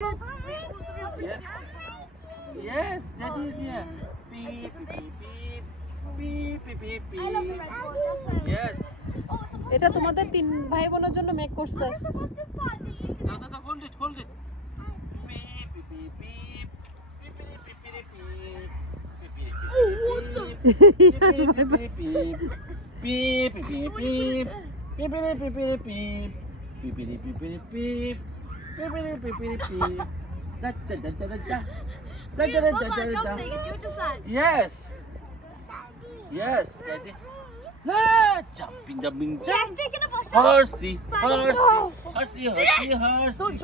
Yes. Yes, daddy is here. Beep, beep, beep, beep, beep, beep, beep. Yes. এটা তোমাদের তিন ভাই বোনের জন্য মেক করছে। No, no, no, hold it, hold it. Beep, beep, beep, beep. Beep, beep, beep, beep, beep. Beep, beep, beep, beep, beep. Beep, beep, beep, beep. Beep, beep, beep, beep, beep. Beep, beep, beep, beep, beep. Beep, beep, beep, beep, beep. Da, da, da, da, da, da. Da, da, da, da, da, da. Yes. Yes, daddy. Ah, jumping, jumping, jump. Horsey, horsey, horsey, horsey, horsey.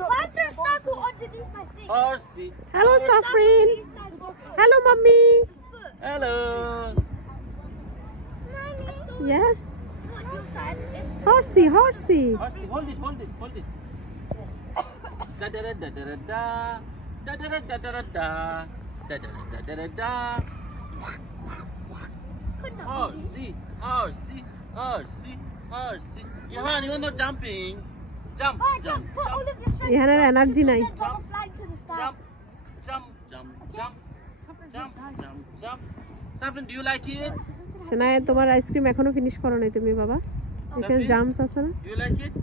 Horsey. Hello, Safrin. Hello, mommy. Hello. Yes. Horsey, horsey. Horsey, hold it, hold it, hold it. Da da da da da da da. Da da da da da da da. Da da da da da da. Horsey, horsey, horsey, horsey. Johan, you're not jumping. Jump, jump, jump. এখানের energy নাই। Jump, jump, jump, jump, jump, jump, jump, jump. Safin, do you like it? শোনায় তোমার ice cream এখনো finish করো নাই তুমি বাবা। এখানে জামস আছে না? Do you like it?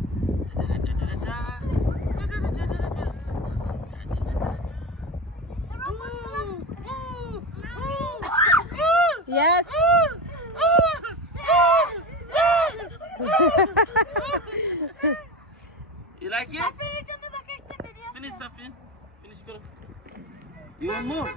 Yes. You like it? Finish, Safin. Finish, karo. You want more?